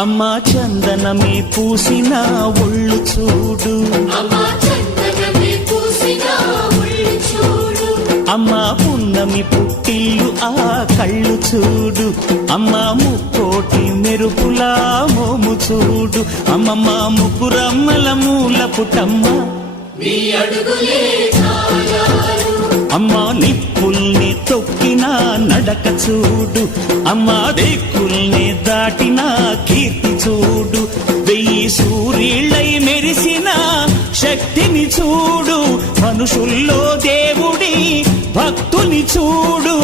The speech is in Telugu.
అమ్మా చందనమే పూసిన ఒళ్ళు చూడు, అమ్మా పున్నమి పుట్టిల్లు ఆ కళ్ళు చూడు, అమ్మా ముక్కోటి మెరుపులా మోము చూడు, అమ్మమ్మ ముగ్గురమ్మల మూల పుటమ్మ అమ్మా నిప్పుల్ని తొక్కిన నడక చూడు, అమ్మా దిక్కుల్ని దాటిన కీర్తి చూడు, 1000 సూర్యుళ్ళై మెరిసిన శక్తిని చూడు, మనుషుల్లో దేవుడి భక్తుని చూడు.